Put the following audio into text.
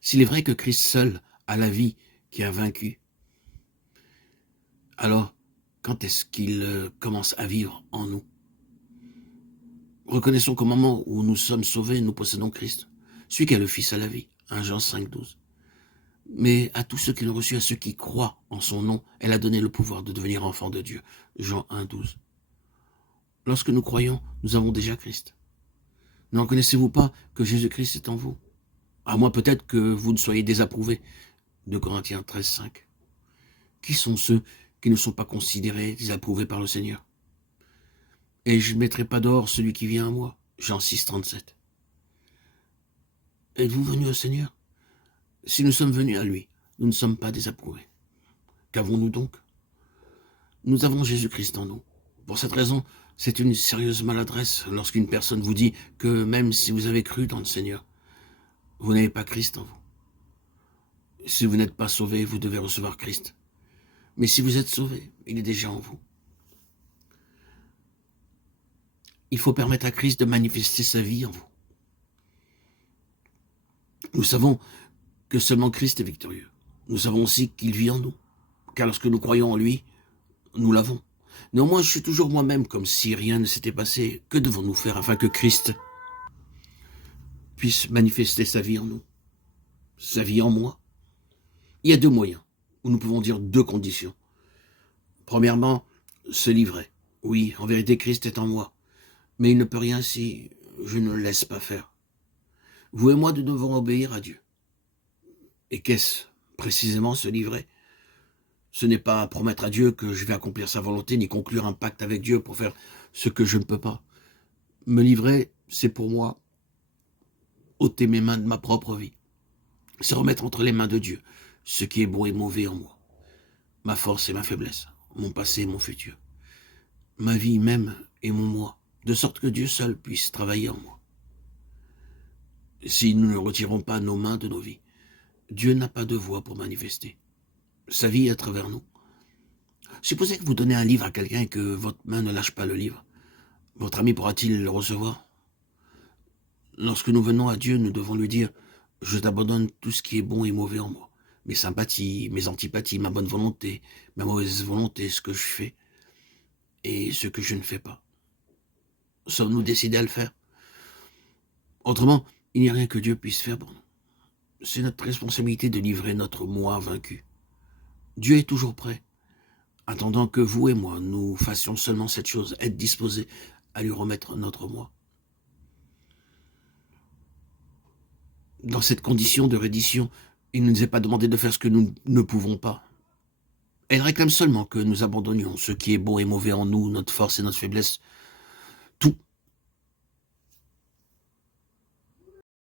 S'il est vrai que Christ seul a la vie qui a vaincu, alors quand est-ce qu'il commence à vivre en nous? Reconnaissons qu'au moment où nous sommes sauvés, nous possédons Christ, celui qui a le Fils à la vie, 1 Jean 5,12. Mais à tous ceux qui l'ont reçu, à ceux qui croient en son nom, elle a donné le pouvoir de devenir enfants de Dieu, Jean 1,12. Lorsque nous croyons, nous avons déjà Christ. Ne reconnaissez-vous pas que Jésus-Christ est en vous? À moins peut-être que vous ne soyez désapprouvés, de Corinthiens 13,5. Qui sont ceux qui ne sont pas considérés désapprouvés par le Seigneur? Et je ne mettrai pas dehors celui qui vient à moi, Jean 6,37. Êtes-vous venus au Seigneur? Si nous sommes venus à lui, nous ne sommes pas désapprouvés. Qu'avons-nous donc? Nous avons Jésus-Christ en nous. Pour cette raison, c'est une sérieuse maladresse lorsqu'une personne vous dit que même si vous avez cru dans le Seigneur, vous n'avez pas Christ en vous. Si vous n'êtes pas sauvé, vous devez recevoir Christ. Mais si vous êtes sauvé, il est déjà en vous. Il faut permettre à Christ de manifester sa vie en vous. Nous savons que seulement Christ est victorieux. Nous savons aussi qu'il vit en nous, car lorsque nous croyons en lui, nous l'avons. Néanmoins, je suis toujours moi-même comme si rien ne s'était passé. Que devons-nous faire afin que Christ puisse manifester sa vie en nous, sa vie en moi? Il y a deux moyens, ou nous pouvons dire deux conditions. Premièrement, se livrer. Oui, en vérité, Christ est en moi, mais il ne peut rien si je ne le laisse pas faire. Vous et moi, nous devons obéir à Dieu. Et qu'est-ce précisément se livrer? Ce n'est pas promettre à Dieu que je vais accomplir sa volonté, ni conclure un pacte avec Dieu pour faire ce que je ne peux pas. Me livrer, c'est pour moi ôter mes mains de ma propre vie. C'est remettre entre les mains de Dieu ce qui est bon et mauvais en moi. Ma force et ma faiblesse, mon passé et mon futur. Ma vie même et mon moi, de sorte que Dieu seul puisse travailler en moi. Si nous ne retirons pas nos mains de nos vies, Dieu n'a pas de voie pour manifester sa vie à travers nous. Supposez que vous donnez un livre à quelqu'un et que votre main ne lâche pas le livre. Votre ami pourra-t-il le recevoir? Lorsque nous venons à Dieu, nous devons lui dire « Je t'abandonne tout ce qui est bon et mauvais en moi. Mes sympathies, mes antipathies, ma bonne volonté, ma mauvaise volonté, ce que je fais et ce que je ne fais pas. » Sommes-nous décidés à le faire? Autrement, il n'y a rien que Dieu puisse faire pour nous. C'est notre responsabilité de livrer notre moi vaincu. Dieu est toujours prêt, attendant que vous et moi, nous fassions seulement cette chose, être disposés à lui remettre notre moi. Dans cette condition de reddition, il ne nous est pas demandé de faire ce que nous ne pouvons pas. Elle réclame seulement que nous abandonnions ce qui est bon et mauvais en nous, notre force et notre faiblesse,